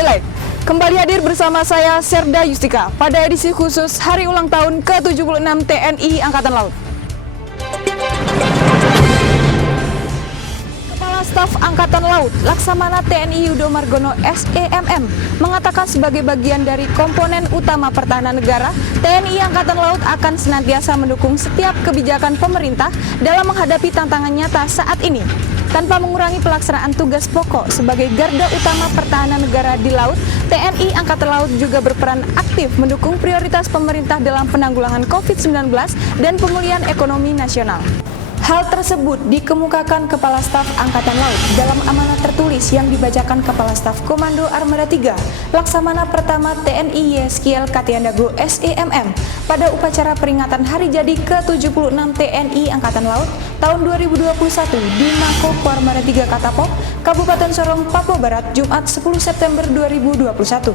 Highlight. Kembali hadir bersama saya Serda Yustika pada edisi khusus Hari Ulang Tahun ke-76 TNI Angkatan Laut. Kepala Staf Angkatan Laut Laksamana TNI Yudo Margono SEMM mengatakan sebagai bagian dari komponen utama pertahanan negara, TNI Angkatan Laut akan senantiasa mendukung setiap kebijakan pemerintah dalam menghadapi tantangan nyata saat ini. Tanpa mengurangi pelaksanaan tugas pokok sebagai garda utama pertahanan negara di laut, TNI Angkatan Laut juga berperan aktif mendukung prioritas pemerintah dalam penanggulangan COVID-19 dan pemulihan ekonomi nasional. Hal tersebut dikemukakan Kepala Staf Angkatan Laut dalam amanat tertulis yang dibacakan Kepala Staf Komando Armada 3 Laksamana Pertama TNI Yeskiel Katiandago SEMM pada upacara peringatan Hari Jadi ke-76 TNI Angkatan Laut tahun 2021 di Mako Armada 3 Katapok, Kabupaten Sorong, Papua Barat, Jumat 10 September 2021.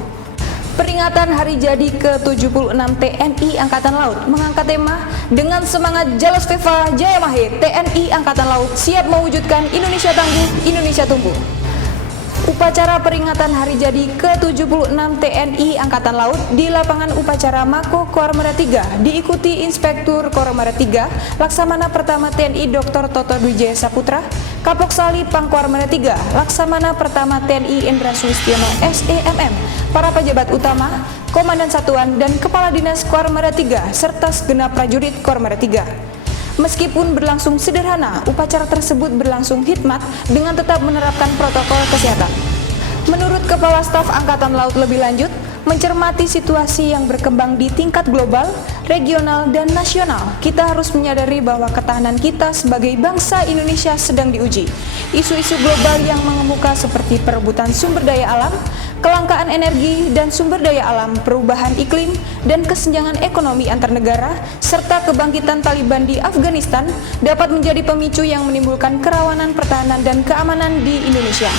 Peringatan Hari Jadi ke-76 TNI Angkatan Laut mengangkat tema dengan semangat Jalos Viva Jaya Mahir, TNI Angkatan Laut siap mewujudkan Indonesia Tangguh, Indonesia Tumbuh. Upacara peringatan Hari Jadi ke-76 TNI Angkatan Laut di lapangan upacara Mako Koarmada 3 diikuti Inspektur Koarmada 3 Laksamana Pertama TNI Dr. Toto Dwi Jaya Saputra, Kapoksali Pangkoarmada 3 Laksamana Pertama TNI Endra Sulistiono SEMM, para pejabat utama, Komandan Satuan dan Kepala Dinas Koarmada 3 serta segenap prajurit Koarmada 3. Meskipun berlangsung sederhana, upacara tersebut berlangsung hikmat dengan tetap menerapkan protokol kesehatan. Menurut Kepala Staf Angkatan Laut lebih lanjut, mencermati situasi yang berkembang di tingkat global, regional, dan nasional, kita harus menyadari bahwa ketahanan kita sebagai bangsa Indonesia sedang diuji. Isu-isu global yang mengemuka seperti perebutan sumber daya alam, kelangkaan energi dan sumber daya alam, perubahan iklim, dan kesenjangan ekonomi antar negara, serta kebangkitan Taliban di Afghanistan dapat menjadi pemicu yang menimbulkan kerawanan pertahanan dan keamanan di Indonesia.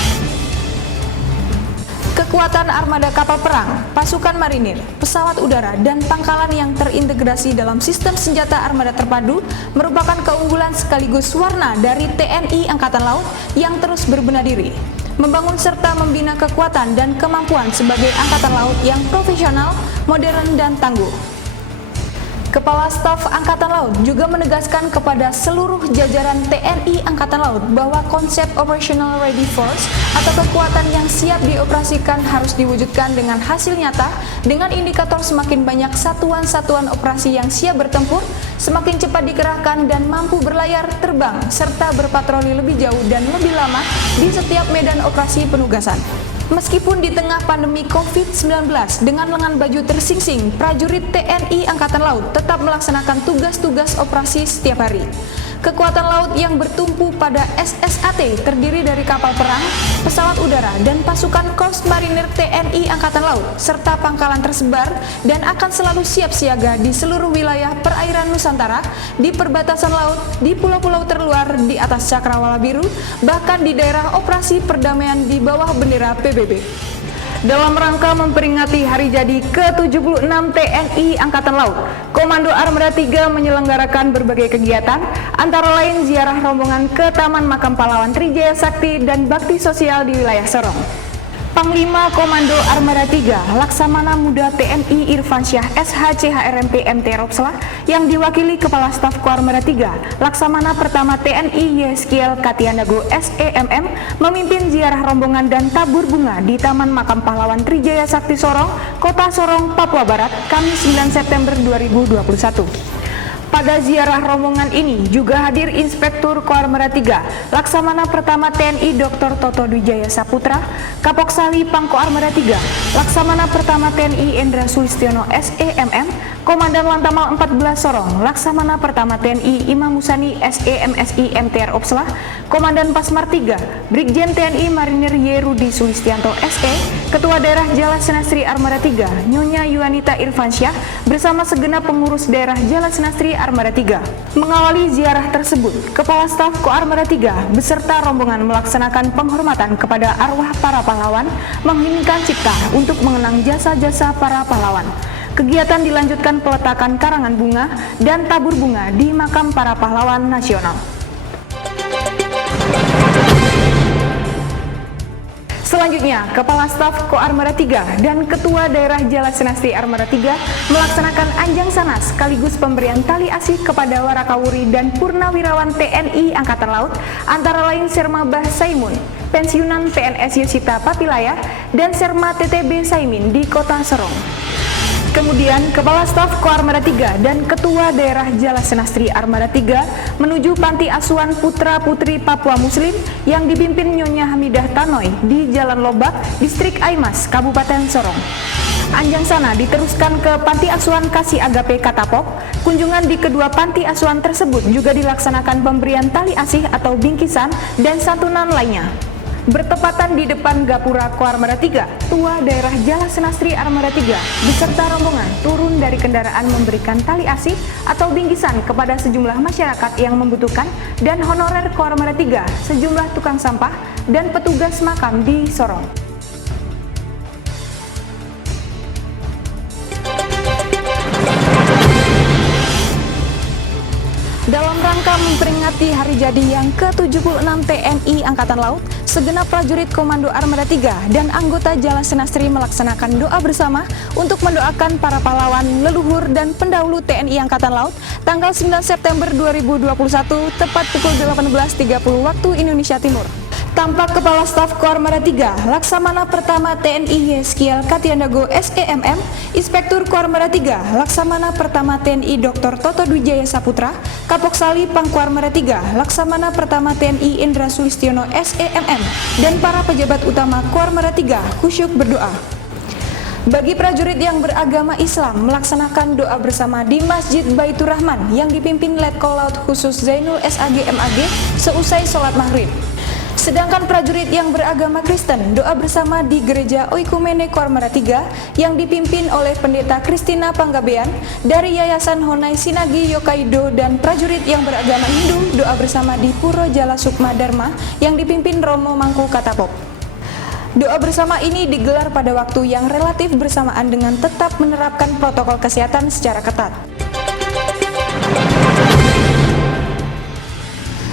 Kekuatan armada kapal perang, pasukan marinir, pesawat udara, dan pangkalan yang terintegrasi dalam sistem senjata armada terpadu merupakan keunggulan sekaligus warna dari TNI Angkatan Laut yang terus berbenah diri, membangun serta membina kekuatan dan kemampuan sebagai angkatan laut yang profesional, modern, dan tangguh. Kepala Staf Angkatan Laut juga menegaskan kepada seluruh jajaran TNI Angkatan Laut bahwa konsep Operational Ready Force atau kekuatan yang siap dioperasikan harus diwujudkan dengan hasil nyata dengan indikator semakin banyak satuan-satuan operasi yang siap bertempur, semakin cepat dikerahkan dan mampu berlayar, terbang, serta berpatroli lebih jauh dan lebih lama di setiap medan operasi penugasan. Meskipun di tengah pandemi COVID-19 dengan lengan baju tersingsing, prajurit TNI Angkatan Laut tetap melaksanakan tugas-tugas operasi setiap hari. Kekuatan laut yang bertumpu pada SSAT terdiri dari kapal perang, pesawat udara, dan pasukan Korps Marinir TNI Angkatan Laut, serta pangkalan tersebar dan akan selalu siap siaga di seluruh wilayah perairan Nusantara, di perbatasan laut, di pulau-pulau terluar, di atas cakrawala biru, bahkan di daerah operasi perdamaian di bawah bendera PBB. Dalam rangka memperingati Hari Jadi ke-76 TNI Angkatan Laut, Komando Armada 3 menyelenggarakan berbagai kegiatan, antara lain ziarah rombongan ke Taman Makam Pahlawan Trijaya Sakti dan bakti sosial di wilayah Sorong. Panglima Komando Armada 3 Laksamana Muda TNI Irfansyah SHCHRMP MT Ropsla yang diwakili Kepala Staf Koarmada 3 Laksamana Pertama TNI Yeskiel Katiandago SEMM memimpin ziarah rombongan dan tabur bunga di Taman Makam Pahlawan Trijaya Sakti Sorong, Kota Sorong, Papua Barat, Kamis 9 September 2021. Pada ziarah rombongan ini juga hadir Inspektur Koarmada 3 Laksamana Pertama TNI Dr. Toto Dwi Jaya Saputra, Kapoksali Pangkoarmada 3 Laksamana Pertama TNI Endra Sulistiono SEMM, Komandan Lantamal 14 Sorong Laksamana Pertama TNI Imam Musani SEMSI MTR Opsla, Komandan Pasmar 3 Brigjen TNI Marinir Y. Rudi Sulistianto SE, Ketua Daerah Jala Senastri Armada 3 Nyonya Yuanita Irfansyah bersama segenap pengurus daerah Jala Senastri Armada 3. Mengawali ziarah tersebut, Kepala Staf Koarmada 3 beserta rombongan melaksanakan penghormatan kepada arwah para pahlawan, mengheningkan cipta untuk mengenang jasa-jasa para pahlawan. Kegiatan dilanjutkan peletakan karangan bunga dan tabur bunga di makam para pahlawan nasional. Selanjutnya, Kepala Staf Koarmada 3 dan Ketua Daerah Jala Senastri Armada 3 melaksanakan anjang sana sekaligus pemberian tali asih kepada Warakawuri dan Purnawirawan TNI Angkatan Laut, antara lain Serma Bah Saimun, pensiunan PNS Yosita Papilaya, dan Serma TTB Saimin di Kota Sorong. Kemudian, Kepala Staf Koarmada 3 dan Ketua Daerah Jala Senastri Armada 3 menuju Panti Asuhan Putra Putri Papua Muslim yang dipimpin Nyonya Hamidah Tanoy di Jalan Lobak, Distrik Aimas, Kabupaten Sorong. Anjang sana diteruskan ke Panti Asuhan Kasih Agape Katapok. Kunjungan di kedua panti asuhan tersebut juga dilaksanakan pemberian tali asih atau bingkisan dan santunan lainnya. Bertepatan di depan Gapura Koarmada 3, Tua Daerah Jala Senastri Armada 3 beserta rombongan turun dari kendaraan memberikan tali asih atau bingkisan kepada sejumlah masyarakat yang membutuhkan dan honorer Koarmada 3, sejumlah tukang sampah dan petugas makam di Sorong. Dalam rangka memperingati hari jadi yang ke-76 TNI Angkatan Laut, segenap prajurit Komando Armada 3 dan anggota Jala Senastri melaksanakan doa bersama untuk mendoakan para pahlawan, leluhur, dan pendahulu TNI Angkatan Laut tanggal 9 September 2021 tepat pukul 18.30 waktu Indonesia Timur. Tampak Kepala Staf Koarmada 3, Laksamana Pertama TNI Yeskiel Katiandago SEMM, Inspektur Koarmada 3, Laksamana Pertama TNI Dr. Toto Dwijaya Saputra, Kapoksali Pangkoarmada 3, Laksamana Pertama TNI Indra Sulistiono SEMM, dan para pejabat utama Koarmada 3 khusyuk berdoa. Bagi prajurit yang beragama Islam melaksanakan doa bersama di Masjid Baitur Rahman yang dipimpin Letkol Laut Khusus Zainul SAG MAG seusai sholat maghrib. Sedangkan prajurit yang beragama Kristen doa bersama di Gereja Oikumene Koarmada 3 yang dipimpin oleh Pendeta Kristina Panggabean dari Yayasan Honai Sinagi Yokkaido, dan prajurit yang beragama Hindu doa bersama di Puro Jala Sukma Dharma yang dipimpin Romo Mangku Katapok. Doa bersama ini digelar pada waktu yang relatif bersamaan dengan tetap menerapkan protokol kesehatan secara ketat.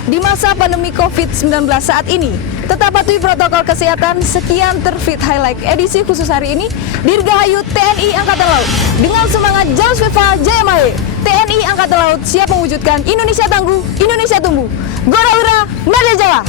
Di masa pandemi COVID-19 saat ini, tetap patuhi protokol kesehatan. Sekian Terfit Highlight edisi khusus hari ini. Dirgahayu TNI Angkatan Laut. Dengan semangat Jalan Viva Jaya Mae, TNI Angkatan Laut siap mewujudkan Indonesia tangguh, Indonesia tumbuh. Gorawira Media Jaya.